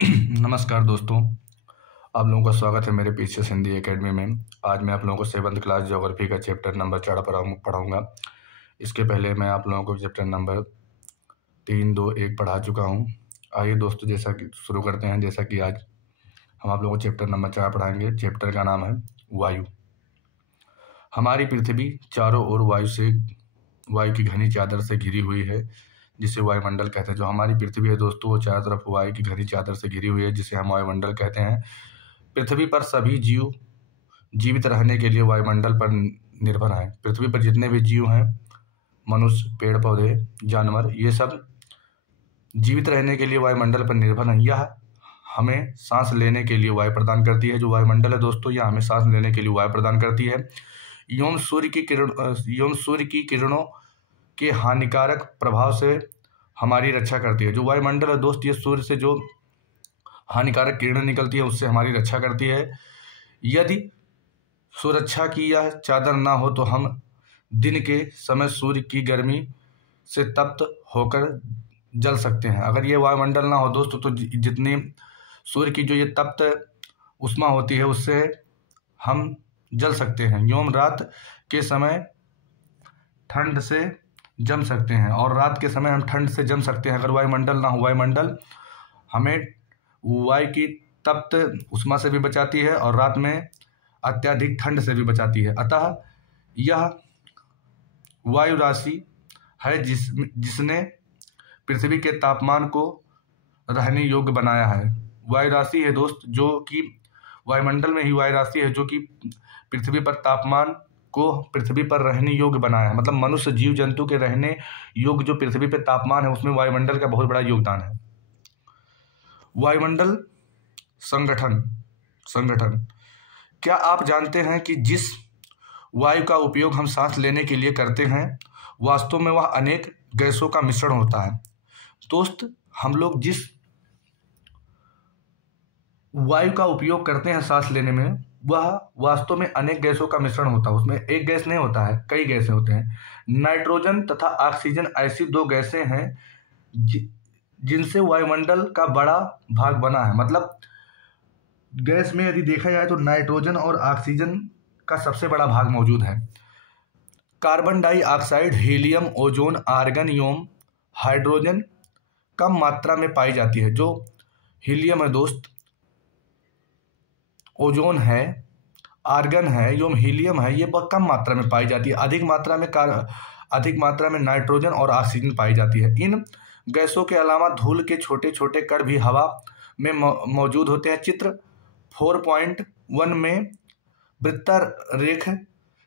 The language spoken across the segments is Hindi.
नमस्कार दोस्तों, आप लोगों का स्वागत है मेरे पीसीएस हिंदी एकेडमी में। आज मैं आप लोगों को 7th क्लास ज्योग्राफी का चैप्टर नंबर 4 पढ़ाऊँगा। इसके पहले मैं आप लोगों को चैप्टर नंबर 3, 2, 1 पढ़ा चुका हूँ। आइए दोस्तों, जैसा कि शुरू करते हैं। जैसा कि आज हम आप लोगों को चैप्टर नंबर 4 पढ़ाएंगे। चैप्टर का नाम है वायु। हमारी पृथ्वी चारों ओर वायु की घनी चादर से घिरी हुई है, जिसे वायुमंडल कहते हैं। जो हमारी पृथ्वी है दोस्तों, वो चारों तरफ वायु की घनी चादर से घिरी हुई है, जिसे हम वायुमंडल कहते हैं। पृथ्वी पर सभी जीव जीवित रहने के लिए वायुमंडल पर निर्भर हैं। पृथ्वी पर जितने भी जीव हैं, मनुष्य, पेड़ पौधे, जानवर, ये सब जीवित रहने के लिए वायुमंडल पर निर्भर हैं। यह हमें सांस लेने के लिए वायु प्रदान करती है। जो वायुमंडल है दोस्तों, यह हमें सांस लेने के लिए वायु प्रदान करती है। एवं सूर्य की किरणों के हानिकारक प्रभाव से हमारी रक्षा करती है। जो वायुमंडल है दोस्त, ये सूर्य से जो हानिकारक किरणें निकलती है, उससे हमारी रक्षा करती है। यदि सुरक्षा की यह चादर ना हो तो हम दिन के समय सूर्य की गर्मी से तप्त होकर जल सकते हैं। अगर ये वायुमंडल ना हो दोस्तों, तो जितनी सूर्य की जो ये तप्त उष्मा होती है, उससे हम जल सकते हैं। एवं रात के समय ठंड से जम सकते हैं, और रात के समय हम ठंड से जम सकते हैं अगर वायुमंडल ना हो। वायुमंडल हमें वायु की तप्त उष्मा से भी बचाती है और रात में अत्यधिक ठंड से भी बचाती है। अतः यह वायु राशि है जिसने पृथ्वी के तापमान को रहने योग्य बनाया है। वायु राशि है दोस्त, जो कि वायुमंडल में ही वायु राशि है जो कि पृथ्वी पर तापमान को पृथ्वी पर रहने योग्य बनाया है। मतलब मनुष्य, जीव जंतु के रहने योग्य जो पृथ्वी पर तापमान है, उसमें वायुमंडल का बहुत बड़ा योगदान है। वायुमंडल संगठन। क्या आप जानते हैं कि जिस वायु का उपयोग हम सांस लेने के लिए करते हैं, वास्तव में वह अनेक गैसों का मिश्रण होता है। दोस्त, हम लोग जिस वायु का उपयोग करते हैं सांस लेने में, वह वास्तव में अनेक गैसों का मिश्रण होता है। उसमें एक गैस नहीं होता है, कई गैसें होते हैं। नाइट्रोजन तथा ऑक्सीजन ऐसी दो गैसें हैं जिनसे वायुमंडल का बड़ा भाग बना है। मतलब गैस में यदि देखा जाए तो नाइट्रोजन और ऑक्सीजन का सबसे बड़ा भाग मौजूद है। Carbon dioxide, helium, ozone, argon एवं हाइड्रोजन कम मात्रा में पाई जाती है। जो हीलियम है दोस्त, ओजोन है, आर्गन है एवं हीलियम है, ये बहुत कम मात्रा में पाई जाती है। अधिक मात्रा में नाइट्रोजन और ऑक्सीजन पाई जाती है। इन गैसों के अलावा धूल के छोटे छोटे कण भी हवा में मौजूद होते हैं। चित्र 4.1 में वृत्तारेख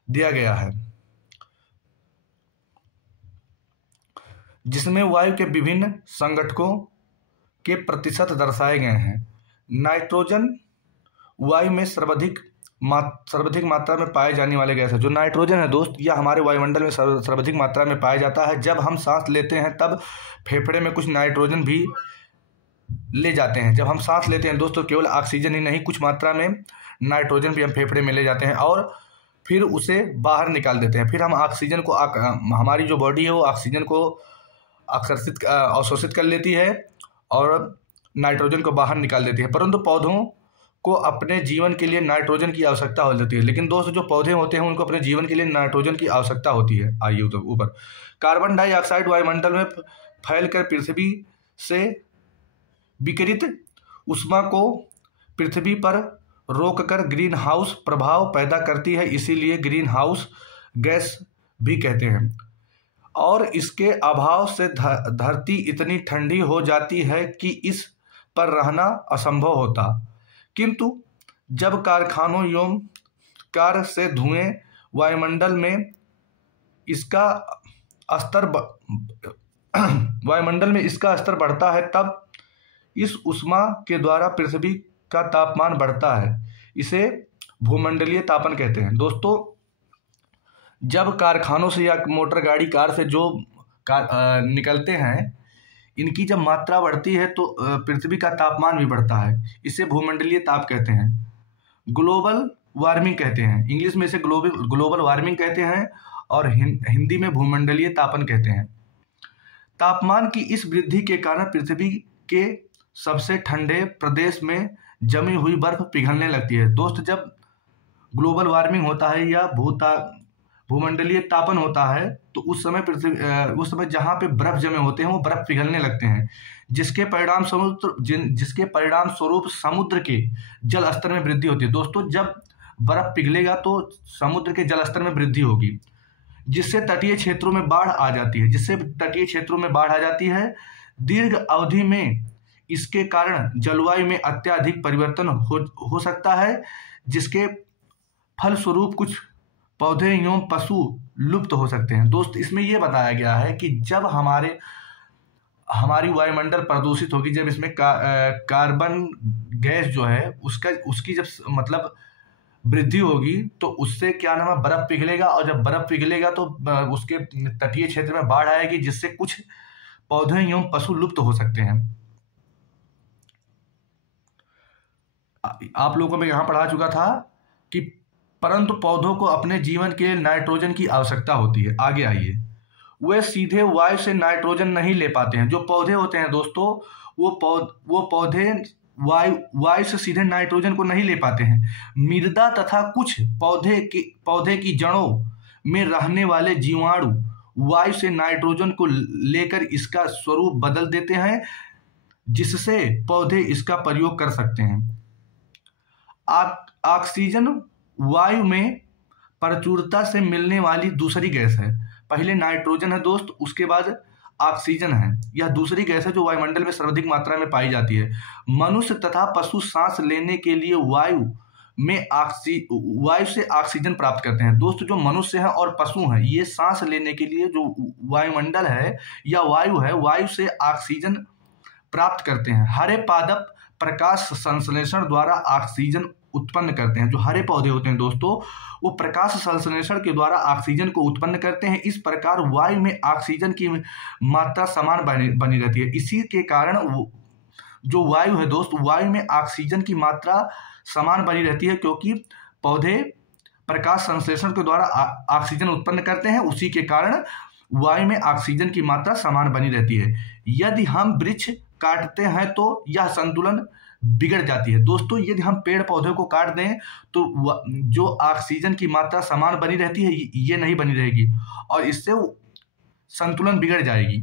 दिया गया है, जिसमें वायु के विभिन्न संघटकों के प्रतिशत दर्शाए गए हैं। नाइट्रोजन वायु में सर्वाधिक मात्रा में पाए जाने वाले गैस है। जो नाइट्रोजन है दोस्त, यह हमारे वायुमंडल में सर्वाधिक मात्रा में पाया जाता है। जब हम सांस लेते हैं तब फेफड़े में कुछ नाइट्रोजन भी ले जाते हैं। जब हम सांस लेते हैं दोस्तों, केवल ऑक्सीजन ही नहीं, कुछ मात्रा में नाइट्रोजन भी हम फेफड़े में ले जाते हैं और फिर उसे बाहर निकाल देते हैं। फिर हम ऑक्सीजन को, हमारी जो बॉडी है वो ऑक्सीजन को अवशोषित कर लेती है और नाइट्रोजन को बाहर निकाल देती है। परंतु पौधों को अपने जीवन के लिए नाइट्रोजन की आवश्यकता हो जाती है। लेकिन दोस्तों, जो पौधे होते हैं उनको अपने जीवन के लिए नाइट्रोजन की आवश्यकता होती है। आइए तो ऊपर, कार्बन डाइऑक्साइड वायुमंडल में फैलकर पृथ्वी से विकिरित ऊष्मा को पृथ्वी पर रोककर ग्रीन हाउस प्रभाव पैदा करती है। इसीलिए ग्रीन हाउस गैस भी कहते हैं। और इसके अभाव से धरती इतनी ठंडी हो जाती है कि इस पर रहना असंभव होता। किंतु जब कारखानों एवं कार से धुएं वायुमंडल में इसका स्तर बढ़ता है, तब इस ऊष्मा के द्वारा पृथ्वी का तापमान बढ़ता है। इसे भूमंडलीय तापन कहते हैं। दोस्तों, जब कारखानों से या मोटर गाड़ी, कार से जो निकलते हैं, इनकी जब मात्रा बढ़ती है तो पृथ्वी का तापमान भी बढ़ता है। इसे भूमंडलीय ताप कहते हैं, ग्लोबल वार्मिंग कहते हैं। इंग्लिश में इसे ग्लोबल वार्मिंग कहते हैं और हिंदी में भूमंडलीय तापन कहते हैं। तापमान की इस वृद्धि के कारण पृथ्वी के सबसे ठंडे प्रदेश में जमी हुई बर्फ पिघलने लगती है। दोस्त, जब ग्लोबल वार्मिंग होता है या भूमंडलीय तापन होता है तो उस समय जहाँ पे बर्फ जमे होते हैं वो बर्फ पिघलने लगते हैं, जिसके परिणाम स्वरूप समुद्र के जल स्तर में वृद्धि होती है। दोस्तों, जब बर्फ पिघलेगा तो समुद्र के जल स्तर में वृद्धि होगी, जिससे तटीय क्षेत्रों में बाढ़ आ जाती है। दीर्घ अवधि में इसके कारण जलवायु में अत्यधिक परिवर्तन हो सकता है, जिसके फलस्वरूप कुछ पौधे एवं पशु लुप्त हो सकते हैं। दोस्त, इसमें यह बताया गया है कि जब हमारी वायुमंडल प्रदूषित होगी, जब इसमें कार्बन गैस जो है उसकी जब मतलब वृद्धि होगी तो उससे क्या नाम है, बर्फ पिघलेगा, और जब बर्फ पिघलेगा तो उसके तटीय क्षेत्र में बाढ़ आएगी, जिससे कुछ पौधे एवं पशु लुप्त हो सकते हैं। आप लोगों को मैं यहाँ पढ़ा चुका था कि परंतु पौधों को अपने जीवन के लिए नाइट्रोजन की आवश्यकता होती है। आगे आइए, वे सीधे वायु से नाइट्रोजन नहीं ले पाते हैं। जो पौधे होते हैं दोस्तों, वो पौधे वायु से सीधे नाइट्रोजन को नहीं ले पाते हैं। मृदा तथा कुछ पौधे की जड़ों में रहने वाले जीवाणु वायु से नाइट्रोजन को लेकर इसका स्वरूप बदल देते हैं, जिससे पौधे इसका प्रयोग कर सकते हैं। ऑक्सीजन वायु में प्रचुरता से मिलने वाली दूसरी गैस है। पहले नाइट्रोजन है दोस्त, उसके बाद ऑक्सीजन है। यह दूसरी गैस है जो वायुमंडल में सर्वाधिक मात्रा में पाई जाती है। मनुष्य तथा पशु सांस लेने के लिए वायु से ऑक्सीजन प्राप्त करते हैं। दोस्त, जो मनुष्य है और पशु हैं, ये सांस लेने के लिए जो वायुमंडल है या वायु है, वायु से ऑक्सीजन प्राप्त करते हैं। हरे पादप प्रकाश संश्लेषण द्वारा ऑक्सीजन उत्पन्न करते हैं। जो हरे पौधे होते हैं दोस्तों, वो प्रकाश संश्लेषण के द्वारा ऑक्सीजन को उत्पन्न करते हैं। इस प्रकार वायु में ऑक्सीजन की मात्रा समान बनी रहती है। इसी के कारण जो वायु है दोस्त, वायु में ऑक्सीजन की मात्रा समान बनी रहती है, क्योंकि पौधे प्रकाश संश्लेषण के द्वारा ऑक्सीजन उत्पन्न करते हैं। उसी के कारण वायु में ऑक्सीजन की मात्रा समान बनी रहती है। यदि हम वृक्ष काटते हैं तो यह संतुलन बिगड़ जाती है। दोस्तों, यदि हम पेड़ पौधे को काट दें तो जो ऑक्सीजन की मात्रा समान बनी रहती है, ये नहीं बनी रहेगी और इससे संतुलन बिगड़ जाएगी।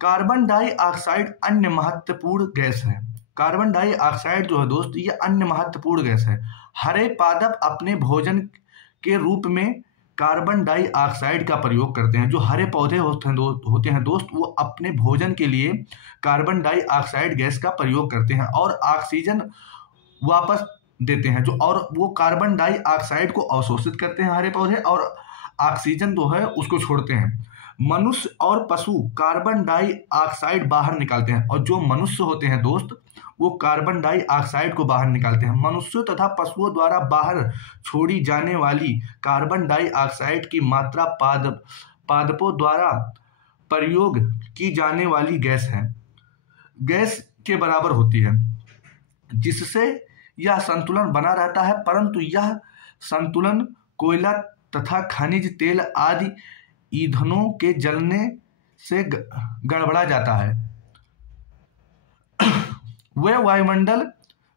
कार्बन डाइऑक्साइड अन्य महत्वपूर्ण गैस है। कार्बन डाइऑक्साइड जो है दोस्त, ये अन्य महत्वपूर्ण गैस है। हरे पादप अपने भोजन के रूप में कार्बन डाइऑक्साइड का प्रयोग करते हैं। जो हरे पौधे होते हैं दोस्त, वो अपने भोजन के लिए कार्बन डाइऑक्साइड गैस का प्रयोग करते हैं और ऑक्सीजन वापस देते हैं। और वो कार्बन डाइऑक्साइड को अवशोषित करते हैं हरे पौधे, और ऑक्सीजन जो है उसको छोड़ते हैं। मनुष्य और पशु कार्बन डाइऑक्साइड बाहर निकालते हैं, और जो मनुष्य होते हैं दोस्त, वो कार्बन डाइऑक्साइड को बाहर निकालते हैं। मनुष्यों तथा पशुओं द्वारा बाहर छोड़ी जाने वाली कार्बन डाइऑक्साइड की मात्रा पादपों द्वारा प्रयोग की जाने वाली गैस के बराबर होती है, जिससे यह संतुलन बना रहता है। परंतु यह संतुलन कोयला तथा खनिज तेल आदि ईंधनों के जलने से गड़बड़ा जाता है। वे वायुमंडल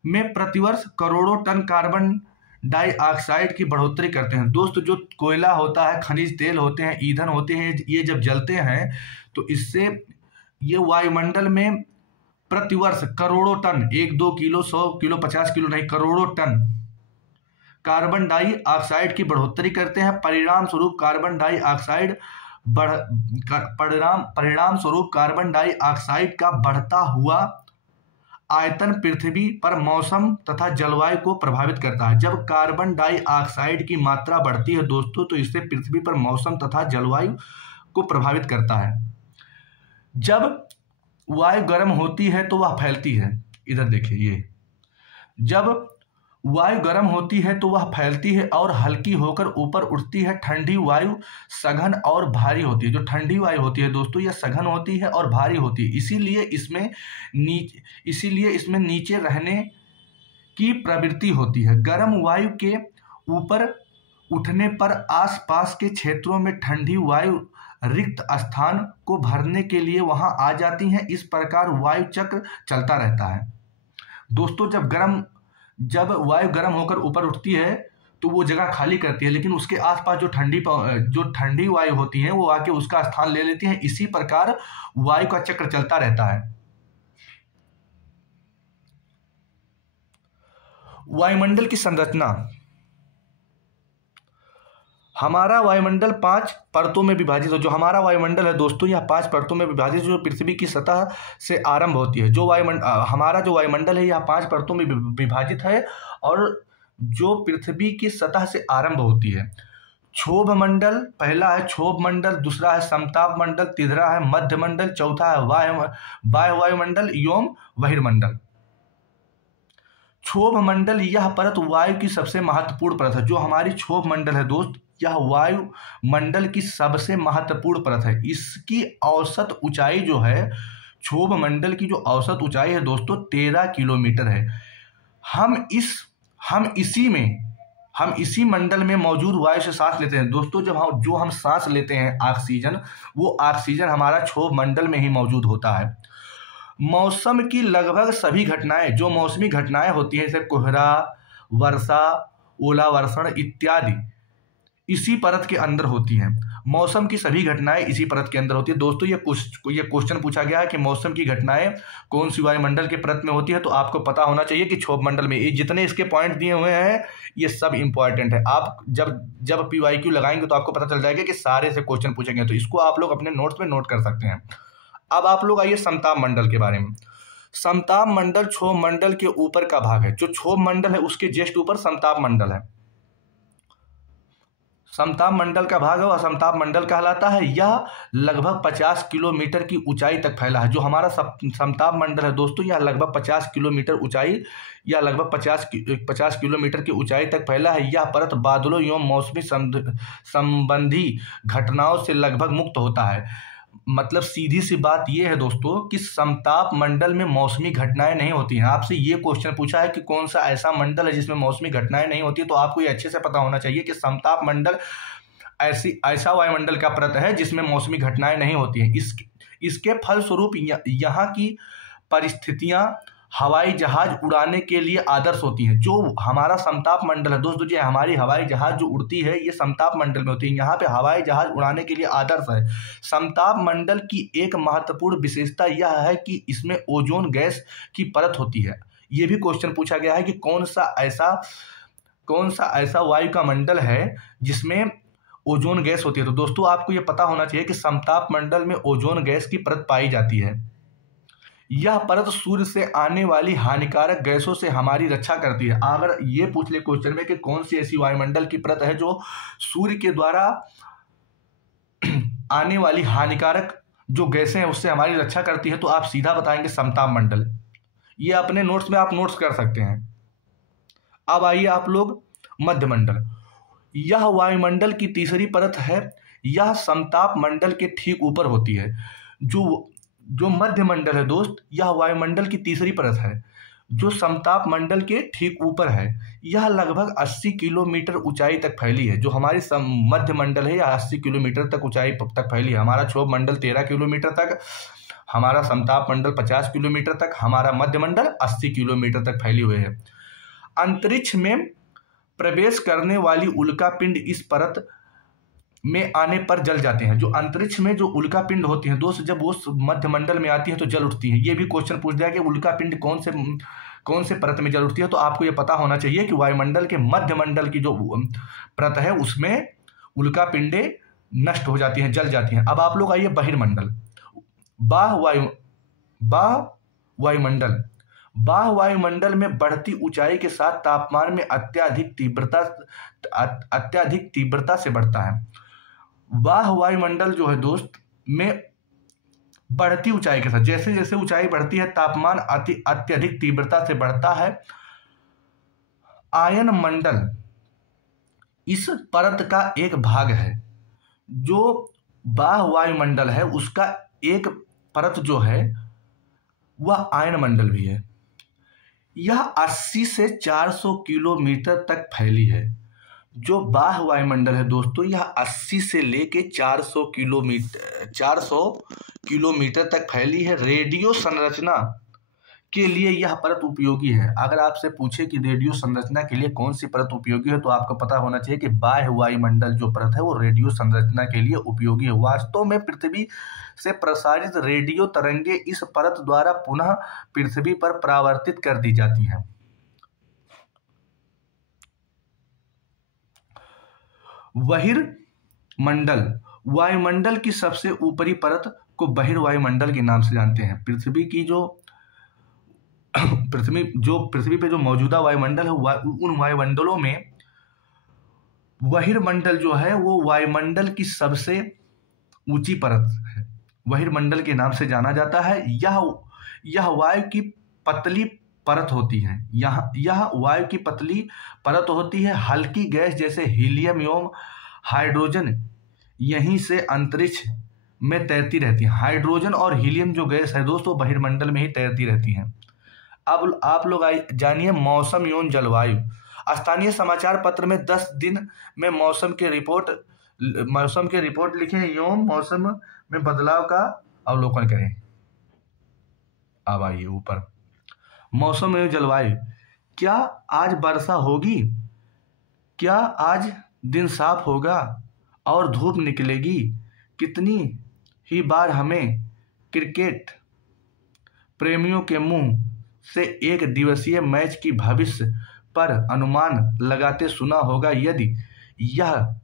में प्रतिवर्ष करोड़ों टन कार्बन डाइऑक्साइड की बढ़ोतरी करते हैं। दोस्त, जो कोयला होता है, खनिज तेल होते हैं, ईंधन होते हैं, ये जब जलते हैं तो इससे ये वायुमंडल में प्रतिवर्ष करोड़ों टन, 1-2 किलो, 100 किलो, 50 किलो नहीं, करोड़ों टन कार्बन डाइऑक्साइड की बढ़ोतरी करते हैं। परिणाम स्वरूप कार्बन डाइऑक्साइड का बढ़ता हुआ आयतन पृथ्वी पर मौसम तथा जलवायु को प्रभावित करता है। जब कार्बन डाइऑक्साइड की मात्रा बढ़ती है दोस्तों, तो इससे पृथ्वी पर मौसम तथा जलवायु को प्रभावित करता है। जब वायु गर्म होती है तो वह फैलती है। इधर देखिए, ये जब वायु गर्म होती है तो वह फैलती है और हल्की होकर ऊपर उठती है। ठंडी वायु सघन और भारी होती है। जो ठंडी वायु होती है दोस्तों, यह सघन होती है और भारी होती है। इसीलिए इसमें नीचे रहने की प्रवृत्ति होती है। गर्म वायु के ऊपर उठने पर आसपास के क्षेत्रों में ठंडी वायु रिक्त स्थान को भरने के लिए वहां आ जाती हैं। इस प्रकार वायु चक्र चलता रहता है। दोस्तों, जब वायु गर्म होकर ऊपर उठती है तो वो जगह खाली करती है, लेकिन उसके आसपास जो ठंडी वायु होती है वो आके उसका स्थान ले लेती है। इसी प्रकार वायु का चक्र चलता रहता है। वायुमंडल की संरचना। हमारा वायुमंडल 5 परतों में विभाजित है। जो हमारा वायुमंडल है दोस्तों, यह 5 परतों में विभाजित, जो पृथ्वी की सतह से आरंभ होती है। हमारा जो वायुमंडल है यह 5 परतों में विभाजित है और जो पृथ्वी की सतह से आरंभ होती है। क्षोभ मंडल, पहला है क्षोभ मंडल, दूसरा है समताप मंडल, तीसरा है मध्य मंडल, चौथा है बाह्य वायुमंडल एवं बहिर्मंडल। क्षोभ मंडल, यह परत वायु की सबसे महत्वपूर्ण परत है। जो हमारी क्षोभ मंडल है दोस्त, यह वायु मंडल की सबसे महत्वपूर्ण परत है। इसकी औसत ऊंचाई जो है, क्षोभ मंडल की जो औसत ऊंचाई है दोस्तों 13 किलोमीटर है। हम इसी मंडल में मौजूद वायु से सांस लेते हैं दोस्तों। जो हम सांस लेते हैं ऑक्सीजन, वो ऑक्सीजन हमारा क्षोभ मंडल में ही मौजूद होता है। मौसम की लगभग सभी घटनाएं, जो मौसमी घटनाएं होती हैं, जैसे कोहरा, वर्षा, ओलावर्षण इत्यादि, इसी परत के अंदर होती हैं। मौसम की सभी घटनाएं इसी परत के अंदर होती है। दोस्तों, ये क्वेश्चन पूछा गया है कि मौसम की घटनाएं कौन सी वायुमंडल के परत में होती है, तो आपको पता होना चाहिए कि क्षोभ मंडल में। ये जितने इसके पॉइंट दिए हुए हैं ये सब इंपॉर्टेंट है। आप जब PYQ लगाएंगे तो आपको पता चल जाएगा कि सारे से क्वेश्चन पूछेंगे, तो इसको आप लोग अपने नोट्स में नोट कर सकते हैं। अब आप लोग आइए समताप मंडल के बारे में। समताप मंडल क्षोभ मंडल के ऊपर का भाग है। जो क्षोभ मंडल है उसके जस्ट ऊपर समताप मंडल है। समताप मंडल का भाग है वह समताप मंडल कहलाता है। यह लगभग 50 किलोमीटर की ऊंचाई तक फैला है। जो हमारा समताप मंडल है दोस्तों, यह लगभग 50 किलोमीटर ऊंचाई या लगभग 50 किलोमीटर की ऊंचाई तक फैला है। यह परत बादलों एवं मौसमी संबंधी घटनाओं से लगभग मुक्त होता है। मतलब सीधी सी बात यह है दोस्तों कि समताप मंडल में मौसमी घटनाएं नहीं होती हैं। आपसे ये क्वेश्चन पूछा है कि कौन सा ऐसा मंडल है जिसमें मौसमी घटनाएं नहीं होती, तो आपको ये अच्छे से पता होना चाहिए कि समताप मंडल ऐसा वायुमंडल का परत है जिसमें मौसमी घटनाएं नहीं होती हैं। इसके फलस्वरूप यहाँ की परिस्थितियां हवाई जहाज उड़ाने के लिए आदर्श होती हैं। जो हमारा समताप मंडल है दोस्तों, जो हमारी हवाई जहाज जो उड़ती है ये समताप मंडल में होती है। यहाँ पे हवाई जहाज उड़ाने के लिए आदर्श है। समताप मंडल की एक महत्वपूर्ण विशेषता यह है कि इसमें ओजोन गैस की परत होती है। ये भी क्वेश्चन पूछा गया है कि कौन सा ऐसा वायु का मंडल है जिसमें ओजोन गैस होती है। तो दोस्तों, आपको ये पता होना चाहिए कि समताप मंडल में ओजोन गैस की परत पाई जाती है। यह परत सूर्य से आने वाली हानिकारक गैसों से हमारी रक्षा करती है। अगर ये पूछ ले क्वेश्चन में कि कौन सी ऐसी वायुमंडल की परत है जो सूर्य के द्वारा आने वाली हानिकारक जो गैसें हैं उससे हमारी रक्षा करती है, तो आप सीधा बताएंगे समताप मंडल। ये अपने नोट्स में आप नोट्स कर सकते हैं। अब आइए आप लोग मध्यमंडल। यह वायुमंडल की तीसरी परत है। यह समताप मंडल के ठीक ऊपर होती है। जो मध्य मंडल है दोस्त, यह वायुमंडल की तीसरी परत है जो समताप मंडल के ठीक ऊपर है। यह लगभग 80 किलोमीटर ऊंचाई तक फैली है। जो हमारी मध्य मंडल है यह 80 किलोमीटर तक ऊंचाई तक फैली है। हमारा क्षोभ मंडल 13 किलोमीटर तक, हमारा समताप मंडल 50 किलोमीटर तक, हमारा मध्य मंडल 80 किलोमीटर तक फैली हुई है। अंतरिक्ष में प्रवेश करने वाली उल्का पिंड इस परत में आने पर जल जाते हैं। जो अंतरिक्ष में जो उल्का पिंड होती है दोस्त, जब वो मध्य मंडल में आती है तो जल उठती है। ये भी क्वेश्चन पूछ दिया कि उल्का पिंड कौन से परत में जल उठती है, तो आपको ये पता होना चाहिए कि वायुमंडल के मध्य मंडल की जो परत है उसमें उल्का पिंडे नष्ट हो जाती हैं, जल जाती हैं। अब आप लोग आइए बहिर्मंडल। वायुमंडल बाह्य वायुमंडल में बढ़ती ऊंचाई के साथ तापमान में अत्यधिक तीव्रता से बढ़ता है। बाह्य वायुमंडल जो है दोस्त में बढ़ती ऊंचाई के साथ, जैसे जैसे ऊंचाई बढ़ती है तापमान अत्यधिक तीव्रता से बढ़ता है। आयन मंडल इस परत का एक भाग है। जो बाह्य वायुमंडल है उसका एक परत जो है वह आयन मंडल भी है। यह 80 से 400 किलोमीटर तक फैली है। जो बाह्य वायुमंडल है दोस्तों, यह 80 से लेके 400 किलोमीटर तक फैली है। रेडियो संरचना के लिए यह परत उपयोगी है। अगर आपसे पूछे कि रेडियो संरचना के लिए कौन सी परत उपयोगी है, तो आपको पता होना चाहिए कि बाह्य वायुमंडल जो परत है वो रेडियो संरचना के लिए उपयोगी है। वास्तव में पृथ्वी से प्रसारित रेडियो तरंगे इस परत द्वारा पुनः पृथ्वी पर परावर्तित कर दी जाती हैं। बहिर्मंडल, वायुमंडल की सबसे ऊपरी परत को बहिर्वायुमंडल के नाम से जानते हैं। पृथ्वी पे जो मौजूदा वायुमंडल है, उन वायुमंडलों में बहिर्मंडल जो है वो वायुमंडल की सबसे ऊंची परत है, बहिर्मंडल के नाम से जाना जाता है। यह वायु की पतली परत होती है। यह वायु की पतली परत होती है। हल्की गैस जैसे हीलियम एवं हाइड्रोजन यहीं से अंतरिक्ष में तैरती रहती है। हाइड्रोजन और हीलियम जो गैस है दोस्तों, बहिर्मंडल में ही तैरती रहती हैं। अब आप लोग जानिए मौसम एवं जलवायु। स्थानीय समाचार पत्र में 10 दिन में मौसम के रिपोर्ट लिखें एवं मौसम में बदलाव का अवलोकन करें। अब आइए ऊपर, मौसम एवं जलवायु। क्या आज वर्षा होगी? क्या आज दिन साफ होगा और धूप निकलेगी? कितनी ही बार हमें क्रिकेट प्रेमियों के मुंह से एक दिवसीय मैच की भविष्य पर अनुमान लगाते सुना होगा। यदि यह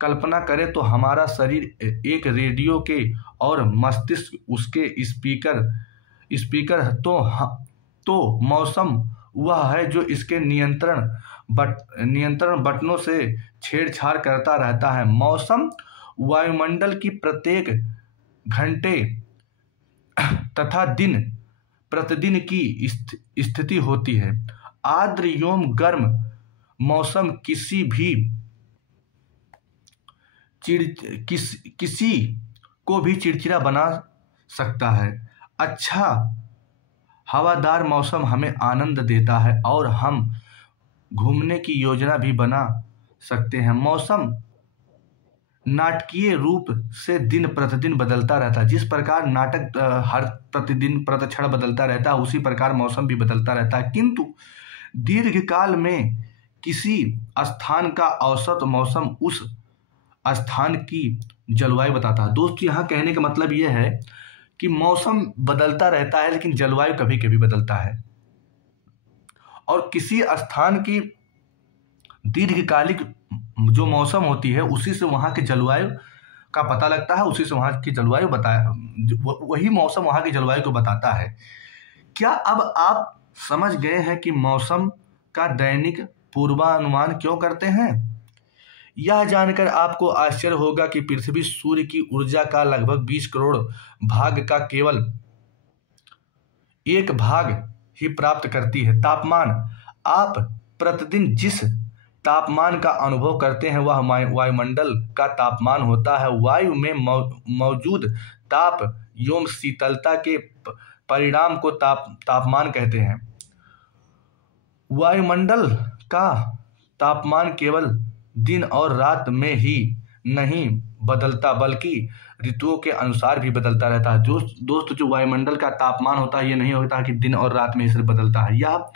कल्पना करें तो हमारा शरीर एक रेडियो के और मस्तिष्क उसके स्पीकर तो मौसम वह है जो इसके नियंत्रण बटनों से छेड़छाड़ करता रहता है। मौसम वायुमंडल की प्रत्येक घंटे तथा दिन प्रतिदिन की स्थिति होती है। आर्द्र एवं गर्म मौसम किसी को भी चिड़चिड़ा बना सकता है। अच्छा हवादार मौसम हमें आनंद देता है और हम घूमने की योजना भी बना सकते हैं। मौसम नाटकीय रूप से दिन प्रतिदिन बदलता रहता है। जिस प्रकार नाटक हर प्रतिदिन प्रतिक्षण बदलता रहता है, उसी प्रकार मौसम भी बदलता रहता है। किंतु दीर्घकाल में किसी स्थान का औसत मौसम उस स्थान की जलवायु बताता है। दोस्तों, यहाँ कहने का मतलब यह है कि मौसम बदलता रहता है लेकिन जलवायु कभी कभी बदलता है, और किसी स्थान की दीर्घकालिक जो मौसम होती है उसी से वहाँ के जलवायु का पता लगता है, उसी से वहाँ की जलवायु वही मौसम वहाँ की जलवायु को बताता है। क्या अब आप समझ गए हैं कि मौसम का दैनिक पूर्वानुमान क्यों करते हैं? यह जानकर आपको आश्चर्य होगा कि पृथ्वी सूर्य की ऊर्जा का लगभग 20 करोड़ भाग का केवल 1 भाग ही प्राप्त करती है। तापमान, आप प्रतिदिन जिस तापमान का अनुभव करते हैं वह वायुमंडल का तापमान होता है। वायु में मौजूद ताप एवं शीतलता के परिणाम को तापमान कहते हैं। वायुमंडल का तापमान केवल दिन और रात में ही नहीं बदलता बल्कि ऋतुओं के अनुसार भी बदलता रहता है। दोस्त जो वायुमंडल का तापमान होता है ये नहीं होता कि दिन और रात में ही सिर्फ बदलता है, यह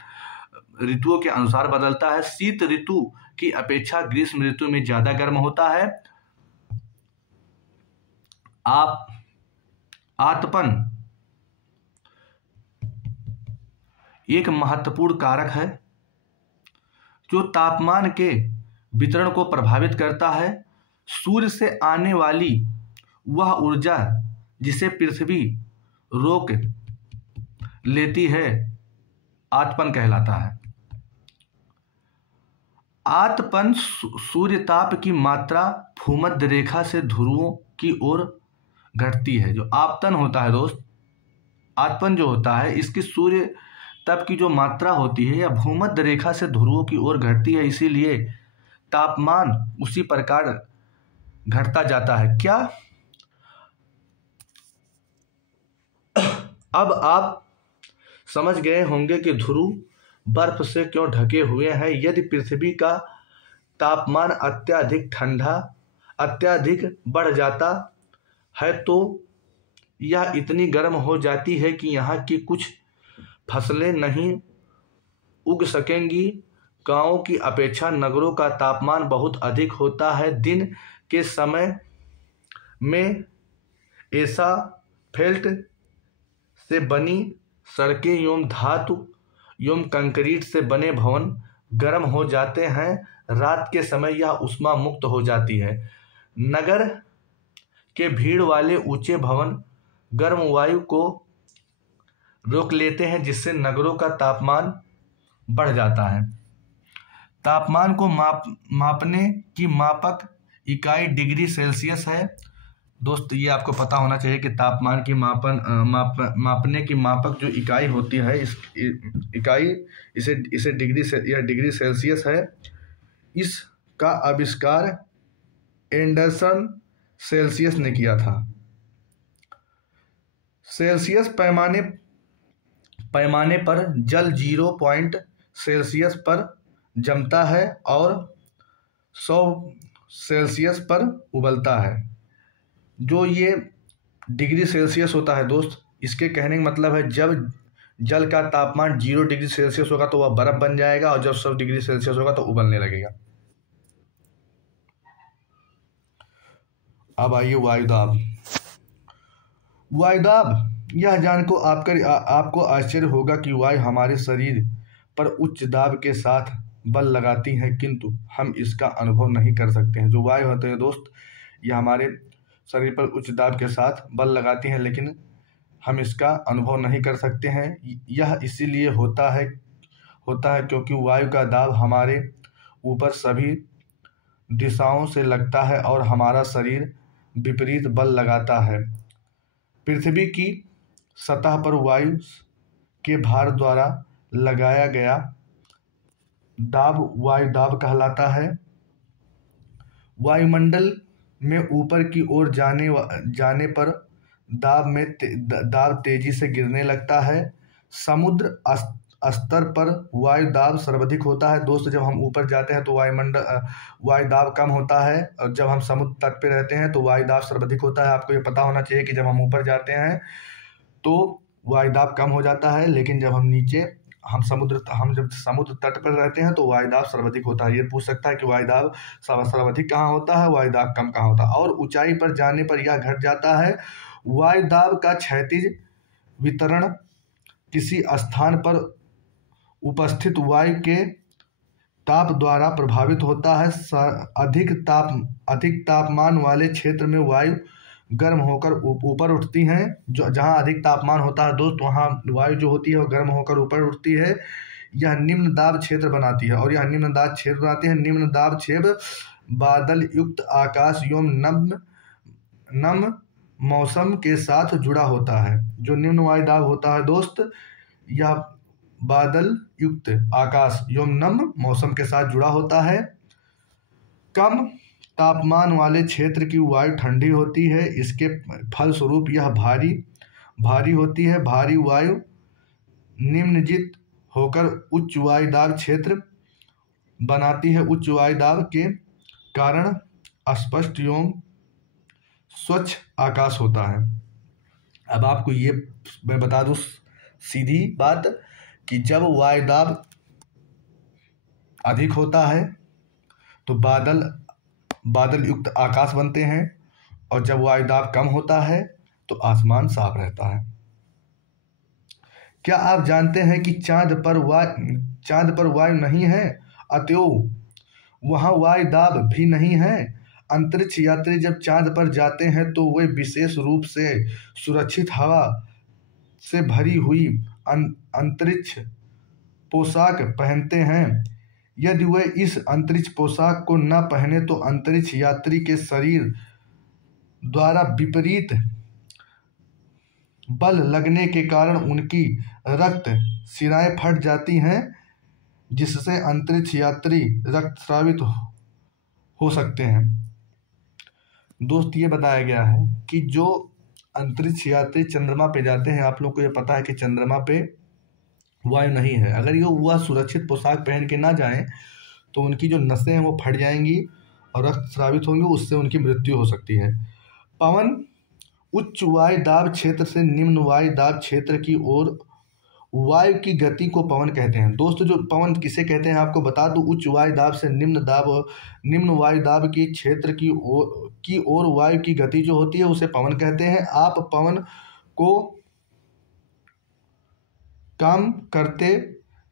ऋतुओं के अनुसार बदलता है। शीत ऋतु की अपेक्षा ग्रीष्म ऋतु में ज्यादा गर्म होता है। आतपन एक महत्वपूर्ण कारक है जो तापमान के वितरण को प्रभावित करता है। सूर्य से आने वाली वह ऊर्जा जिसे पृथ्वी रोक लेती है आतपन कहलाता है। आतपन सूर्य ताप की मात्रा भूमध्य रेखा से ध्रुवों की ओर घटती है। जो आपतन होता है दोस्त, आतपन जो होता है इसकी सूर्य ताप की जो मात्रा होती है यह भूमध्य रेखा से ध्रुवों की ओर घटती है, इसीलिए तापमान उसी प्रकार घटता जाता है। क्या अब आप समझ गए होंगे कि ध्रुव बर्फ से क्यों ढके हुए हैं? यदि पृथ्वी का तापमान अत्यधिक बढ़ जाता है तो यह इतनी गर्म हो जाती है कि यहाँ की कुछ फसलें नहीं उग सकेंगी। गांवों की अपेक्षा नगरों का तापमान बहुत अधिक होता है। दिन के समय में एसाफेल्ट से बनी सड़कें एवं धातु एवं कंक्रीट से बने भवन गर्म हो जाते हैं। रात के समय यह ऊष्मा मुक्त हो जाती है। नगर के भीड़ वाले ऊंचे भवन गर्म वायु को रोक लेते हैं, जिससे नगरों का तापमान बढ़ जाता है। तापमान को मापने की मापक इकाई डिग्री सेल्सियस है। दोस्त ये आपको पता होना चाहिए कि तापमान की मापने की मापक जो इकाई होती है, इस इकाई इसे डिग्री सेल्सियस है। इसका आविष्कार एंडरसन सेल्सियस ने किया था। सेल्सियस पैमाने पर जल 0 पॉइंट सेल्सियस पर जमता है और 100 सेल्सियस पर उबलता है। जो ये डिग्री सेल्सियस होता है दोस्त, इसके कहने का मतलब है जब जल का तापमान 0 डिग्री सेल्सियस होगा तो वह बर्फ बन जाएगा, और जब 100 डिग्री सेल्सियस होगा तो उबलने लगेगा। अब आइए वायुदाब। यह जानकर आपको आश्चर्य होगा कि वायु हमारे शरीर पर उच्च दाब के साथ बल लगाती है, किंतु हम इसका अनुभव नहीं कर सकते हैं। जो वायु होते हैं दोस्त, यह हमारे शरीर पर उच्च दाब के साथ बल लगाती हैं, लेकिन हम इसका अनुभव नहीं कर सकते हैं। यह इसीलिए होता है क्योंकि वायु का दाब हमारे ऊपर सभी दिशाओं से लगता है और हमारा शरीर विपरीत बल लगाता है। पृथ्वी की सतह पर वायु के भार द्वारा लगाया गया दाब वायुदाब कहलाता है। वायुमंडल में ऊपर की ओर जाने पर दाब तेजी से गिरने लगता है। समुद्र स्तर पर वायुदाब सर्वाधिक होता है। दोस्त जब हम ऊपर जाते हैं तो वायुदाब कम होता है, और जब हम समुद्र तट पे रहते हैं तो वायुदाब सर्वाधिक होता है। आपको ये पता होना चाहिए कि जब हम ऊपर जाते हैं तो वायुदाब कम हो जाता है, लेकिन जब हम जब समुद्र तट पर रहते हैं तो वायुदाब सर्वाधिक होता है। ये पूछ सकता है कि वायुदाब सर्वाधिक कहाँ होता है, वायुदाब कम कहाँ होता है। और ऊंचाई पर जाने पर यह घट जाता है। वायुदाब का क्षैतिज वितरण किसी स्थान पर उपस्थित वायु के ताप द्वारा प्रभावित होता है। अधिक तापमान वाले क्षेत्र में वायु गर्म होकर ऊपर उठती हैं। जहाँ अधिक तापमान होता है दोस्त, वहाँ वायु जो होती है वो गर्म होकर ऊपर उठती है। यह निम्न दाब क्षेत्र बनाती है, और यह निम्न दाब क्षेत्र बनाती है। निम्न दाब क्षेत्र बादल युक्त आकाश एवं नम मौसम के साथ जुड़ा होता है। जो निम्न वायुदाब होता है दोस्त, यह बादल युक्त आकाश एवं नम मौसम के साथ जुड़ा होता है। कम तापमान वाले क्षेत्र की वायु ठंडी होती है। इसके फलस्वरूप यह भारी होती है। भारी वायु निम्नजित होकर उच्च वायुदाब क्षेत्र बनाती है। उच्च वायुदाब के कारण स्पष्ट एवं स्वच्छ आकाश होता है। अब आपको ये मैं बता दूं सीधी बात कि जब वायुदाब अधिक होता है तो बादल युक्त आकाश बनते हैं, और जब वायुदाब कम होता है तो आसमान साफ रहता है। क्या आप जानते हैं कि चांद पर वायु नहीं है, अतएव वहाँ वायुदाब भी नहीं है। अंतरिक्ष यात्री जब चांद पर जाते हैं तो वे विशेष रूप से सुरक्षित हवा से भरी हुई अंतरिक्ष पोशाक पहनते हैं। यदि वे इस अंतरिक्ष पोशाक को न पहने तो अंतरिक्ष यात्री के शरीर द्वारा विपरीत बल लगने के कारण उनकी रक्त शिराएं फट जाती हैं, जिससे अंतरिक्ष यात्री रक्तस्रावित हो सकते हैं। दोस्त ये बताया गया है कि जो अंतरिक्ष यात्री चंद्रमा पे जाते हैं, आप लोग को ये पता है कि चंद्रमा पे वायु नहीं है। अगर ये वह सुरक्षित पोशाक पहन के ना जाएं तो उनकी जो नसें हैं वो फट जाएंगी और रक्त स्रावित होंगे, उससे उनकी मृत्यु हो सकती है। पवन उच्च वायु दाब क्षेत्र से निम्न वायु दाब क्षेत्र की ओर वायु की गति को पवन कहते हैं। दोस्तों, जो पवन किसे कहते हैं आपको बता दूं, उच्च वायु दाब से निम्न वायु दाब की क्षेत्र की ओर वायु की गति जो होती है उसे पवन कहते हैं। आप पवन को काम करते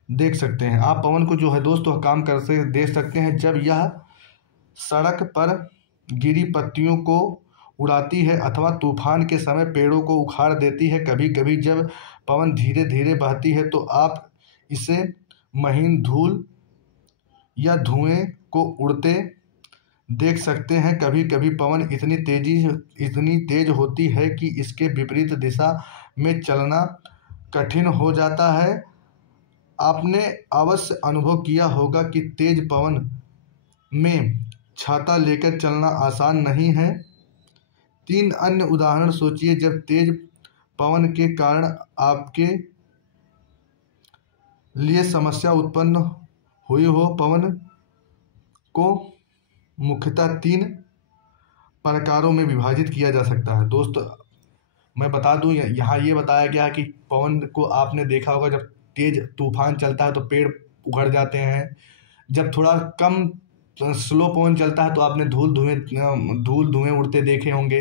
देख सकते हैं। आप पवन को जो है दोस्तों काम करते देख सकते हैं जब यह सड़क पर गिरी पत्तियों को उड़ाती है अथवा तूफान के समय पेड़ों को उखाड़ देती है। कभी कभी जब पवन धीरे धीरे बहती है तो आप इसे महीन धूल या धुएं को उड़ते देख सकते हैं। कभी कभी पवन इतनी तेज होती है कि इसके विपरीत दिशा में चलना कठिन हो जाता है। आपने अवश्य अनुभव किया होगा कि तेज पवन में छाता लेकर चलना आसान नहीं है। 3 अन्य उदाहरण सोचिए जब तेज पवन के कारण आपके लिए समस्या उत्पन्न हुई हो। पवन को मुख्यतः 3 प्रकारों में विभाजित किया जा सकता है। दोस्तों, मैं बता दूं, यहाँ ये बताया गया कि पवन को आपने देखा होगा जब तेज तूफान चलता है तो पेड़ उखड़ जाते हैं। जब थोड़ा कम स्लो पवन चलता है तो आपने धूल धुएं उड़ते देखे होंगे।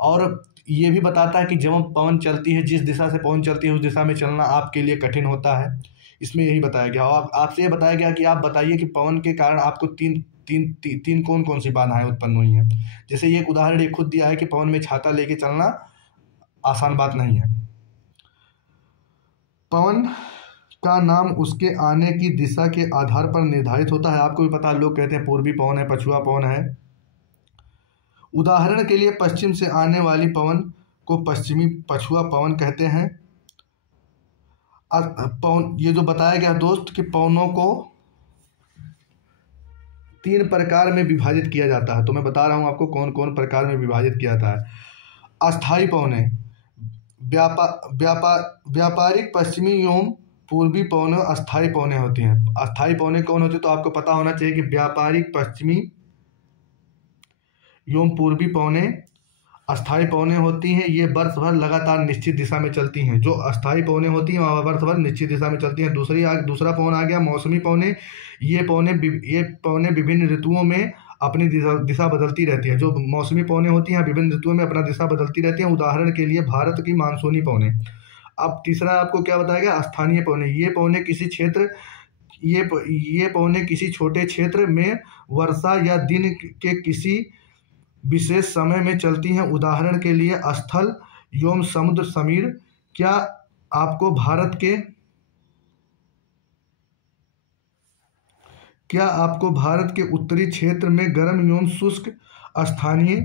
और ये भी बताता है कि जब पवन चलती है, जिस दिशा से पवन चलती है उस दिशा में चलना आपके लिए कठिन होता है। इसमें यही बताया गया। और आपसे ये बताया गया कि आप बताइए कि पवन के कारण आपको तीन कौन कौन सी बाधाएं उत्पन्न हुई हैं। जैसे ये एक उदाहरण एक खुद दिया है कि पवन में छाता लेके चलना आसान बात नहीं है। पवन का नाम उसके आने की दिशा के आधार पर निर्धारित होता है। आपको भी पता है, लोग कहते हैं पूर्वी पवन है, पछुआ पवन है। उदाहरण के लिए पश्चिम से आने वाली पवन को पश्चिमी पछुआ पवन कहते हैं। पवन, ये जो बताया गया दोस्त कि पवनों को 3 प्रकार में विभाजित किया जाता है। तो मैं बता रहा हूं आपको कौन कौन प्रकार में विभाजित किया जाता है। अस्थायी पवनें, व्यापारिक पश्चिमी एवं पूर्वी पवनें अस्थायी पवनें होती हैं। अस्थायी पवनें कौन होती है तो आपको पता होना चाहिए कि व्यापारिक पश्चिमी एवं पूर्वी पवनें अस्थायी पवनें होती हैं। ये वर्ष भर लगातार निश्चित दिशा में चलती हैं। जो अस्थायी पवनें होती हैं वह वर्ष भर निश्चित दिशा में चलती हैं। दूसरा पवन आ गया मौसमी पवनें। ये पवनें विभिन्न ऋतुओं में अपनी दिशा बदलती रहती है। जो मौसमी पवनें होती हैं विभिन्न ऋतुओं में अपना दिशा बदलती रहती हैं। उदाहरण के लिए भारत की मानसूनी पवनें। अब तीसरा आपको क्या बताया गया, स्थानीय पवनें। ये पवनें किसी छोटे क्षेत्र में वर्षा या दिन के किसी विशेष समय में चलती हैं। उदाहरण के लिए स्थल एवं समुद्र समीर। क्या आपको भारत के उत्तरी क्षेत्र में गर्म एवं शुष्क स्थानीय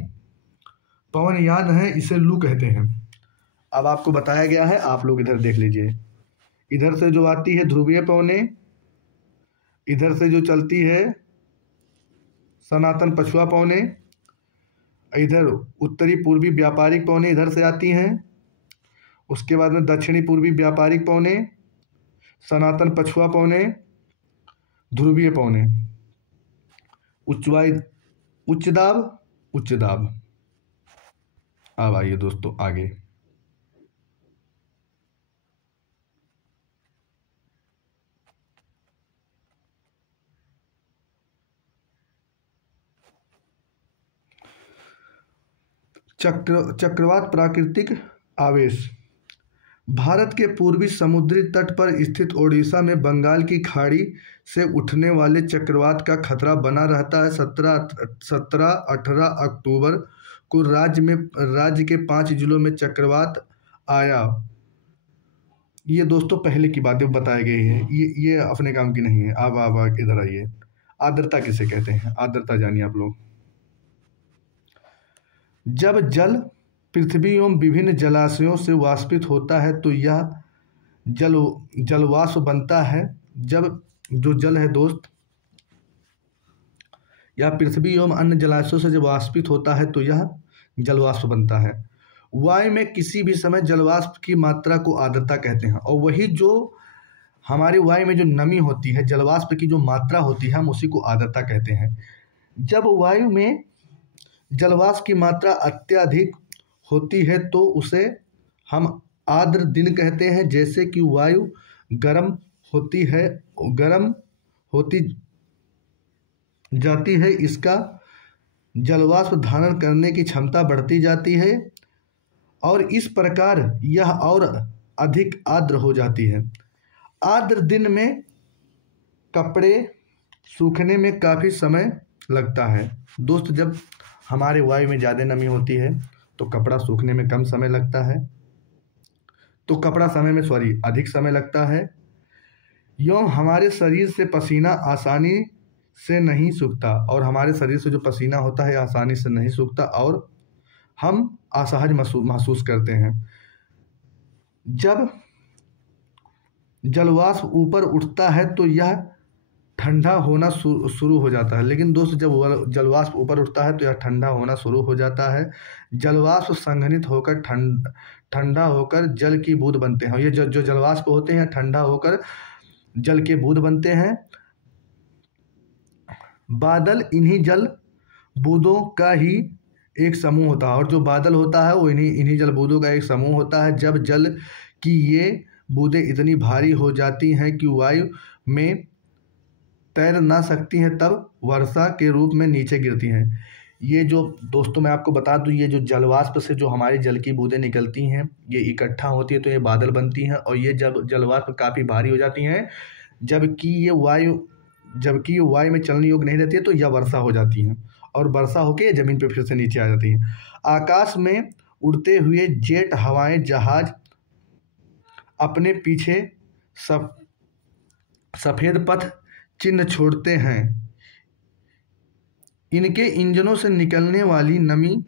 पवन याद है? इसे लू कहते हैं। अब आपको बताया गया है, आप लोग इधर देख लीजिए। इधर से जो आती है ध्रुवीय पवनें, इधर से जो चलती है सनातन पछुआ पवनें, इधर उत्तरी पूर्वी व्यापारिक पवनें इधर से आती हैं। उसके बाद में दक्षिणी पूर्वी व्यापारिक पवनें, सनातन पछुआ पवनें, ध्रुवीय पवनें, उच्च दाब। अब आइए दोस्तों आगे। चक्रवात प्राकृतिक आवेश। भारत के पूर्वी समुद्री तट पर स्थित ओडिशा में बंगाल की खाड़ी से उठने वाले चक्रवात का खतरा बना रहता है। 17-18 अक्टूबर को राज्य के 5 जिलों में चक्रवात आया। ये दोस्तों पहले की बातें बताई गई है, ये अपने काम की नहीं है। अब इधर आइए। आर्द्रता किसे कहते हैं? आर्द्रता जानिए आप लोग। जब जल पृथ्वी एवं विभिन्न जलाशयों से वाष्पित होता है तो यह जलवाष्प बनता है। जब जो जल है दोस्त, यह पृथ्वी एवं अन्य जलाशयों से जब वाष्पित होता है तो यह जलवाष्प बनता है। वायु में किसी भी समय जलवाष्प की मात्रा को आर्द्रता कहते हैं। और वही जो हमारी वायु में जो नमी होती है, जलवाष्प की जो मात्रा होती है, हम उसी को आर्द्रता कहते हैं। जब वायु में जलवाष्प की मात्रा अत्यधिक होती है तो उसे हम आर्द्र दिन कहते हैं। जैसे कि वायु गर्म होती है, गर्म होती जाती है, इसका जलवाष्प धारण करने की क्षमता बढ़ती जाती है और इस प्रकार यह और अधिक आर्द्र हो जाती है। आर्द्र दिन में कपड़े सूखने में काफ़ी समय लगता है। दोस्त, जब हमारे वायु में ज़्यादा नमी होती है तो कपड़ा सूखने में कम समय लगता है, तो कपड़ा समय में अधिक समय लगता है। यूँ हमारे शरीर से पसीना आसानी से नहीं सूखता और हमारे शरीर से जो पसीना होता है आसानी से नहीं सूखता और हम असहज महसूस करते हैं। जब जलवाष्प ऊपर उठता है तो यह ठंडा होना शुरू हो जाता है। लेकिन दोस्त, जब जलवाष्प ऊपर उठता है तो यह ठंडा होना शुरू हो जाता है। जलवाष्प संघनित होकर ठंडा होकर जल की बूंद बनते हैं। ये जो जलवाष्प होते हैं ठंडा होकर जल के बूंद बनते हैं। बादल इन्हीं जल बूंदों का ही एक समूह होता है और जो बादल होता है वो इन्हीं जल बूंदों का एक समूह होता है। जब जल की ये बूंदें इतनी भारी हो जाती हैं कि वायु में तैर ना सकती हैं तब वर्षा के रूप में नीचे गिरती हैं। ये जो दोस्तों मैं आपको बता दूं, ये जो जलवाष्प से जो हमारी जल की बूंदें निकलती हैं ये इकट्ठा होती है तो ये बादल बनती हैं और ये जब जलवाष्प काफ़ी भारी हो जाती हैं जबकि ये वायु में चलने योग्य नहीं रहती है तो यह वर्षा हो जाती हैं और वर्षा होकर ये ज़मीन पर फिर से नीचे आ जाती हैं। आकाश में उड़ते हुए जेट हवाएं जहाज अपने पीछे सफ़ेद पथ चिन्ह छोड़ते हैं। इनके इंजनों से निकलने वाली नमी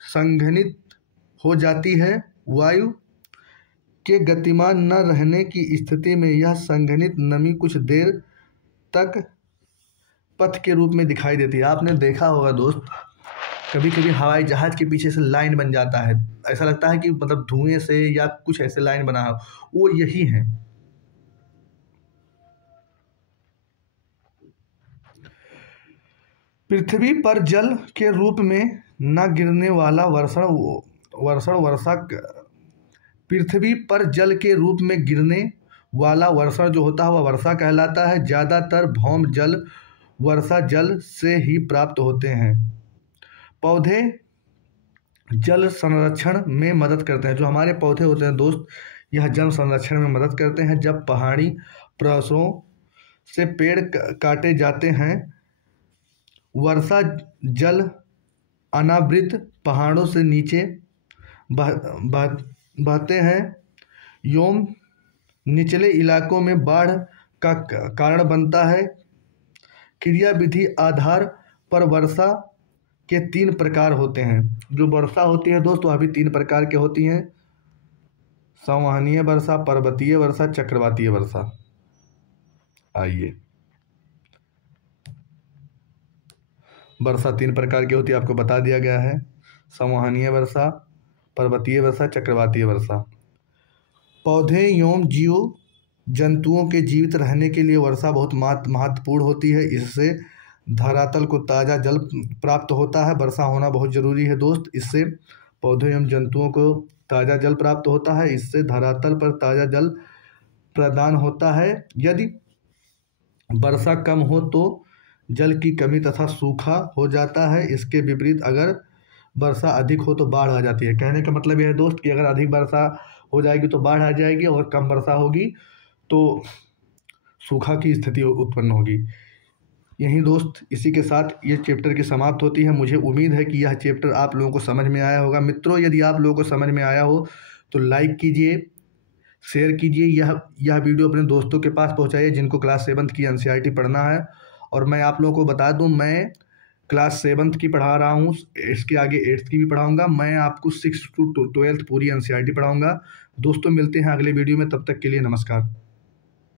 संघनित हो जाती है। वायु के गतिमान न रहने की स्थिति में यह संघनित नमी कुछ देर तक पथ के रूप में दिखाई देती है। आपने देखा होगा दोस्त, कभी कभी हवाई जहाज के पीछे से लाइन बन जाता है, ऐसा लगता है कि मतलब धुएं से या कुछ ऐसे लाइन बना हो, वो यही है। पृथ्वी पर जल के रूप में न गिरने वाला वर्षा पृथ्वी पर जल के रूप में गिरने वाला वर्षा जो होता है वह वर्षा कहलाता है। ज़्यादातर भौम जल वर्षा जल से ही प्राप्त होते हैं। पौधे जल संरक्षण में मदद करते हैं। जो हमारे पौधे होते हैं दोस्त, यह जल संरक्षण में मदद करते हैं। जब पहाड़ी प्रदेशों से पेड़ काटे जाते हैं, वर्षा जल अनावृत पहाड़ों से नीचे बहते हैं। योम निचले इलाकों में बाढ़ का कारण बनता है। क्रियाविधि आधार पर वर्षा के 3 प्रकार होते हैं। जो वर्षा होती है दोस्तों अभी 3 प्रकार के होती हैं: संवहनीय वर्षा, पर्वतीय वर्षा, चक्रवातीय वर्षा। आइए, वर्षा 3 प्रकार की होती है, आपको बता दिया गया है। संवहनीय वर्षा, पर्वतीय वर्षा, चक्रवातीय वर्षा। पौधे एवं जीव जंतुओं के जीवित रहने के लिए वर्षा बहुत महत्वपूर्ण होती है। इससे धरातल को ताज़ा जल प्राप्त होता है। वर्षा होना बहुत ज़रूरी है दोस्त, इससे पौधों एवं जंतुओं को ताज़ा जल प्राप्त होता है। इससे धरातल पर ताज़ा जल प्रदान होता है। यदि वर्षा कम हो तो जल की कमी तथा सूखा हो जाता है। इसके विपरीत अगर वर्षा अधिक हो तो बाढ़ आ जाती है। कहने का मतलब यह है दोस्त कि अगर अधिक वर्षा हो जाएगी तो बाढ़ आ जाएगी और कम वर्षा होगी तो सूखा की स्थिति उत्पन्न होगी। यही दोस्त, इसी के साथ ये चैप्टर की समाप्त होती है। मुझे उम्मीद है कि यह चैप्टर आप लोगों को समझ में आया होगा। मित्रों, यदि आप लोगों को समझ में आया हो तो लाइक कीजिए, शेयर कीजिए, यह वीडियो अपने दोस्तों के पास पहुँचाइए जिनको क्लास 7 की NCERT पढ़ना है। और मैं आप लोगों को बता दूं, मैं क्लास 7 की पढ़ा रहा हूं, इसके आगे 8th की भी पढ़ाऊंगा। मैं आपको 6th to 12th पूरी NCERT पढ़ाऊंगा। दोस्तों, मिलते हैं अगले वीडियो में, तब तक के लिए नमस्कार।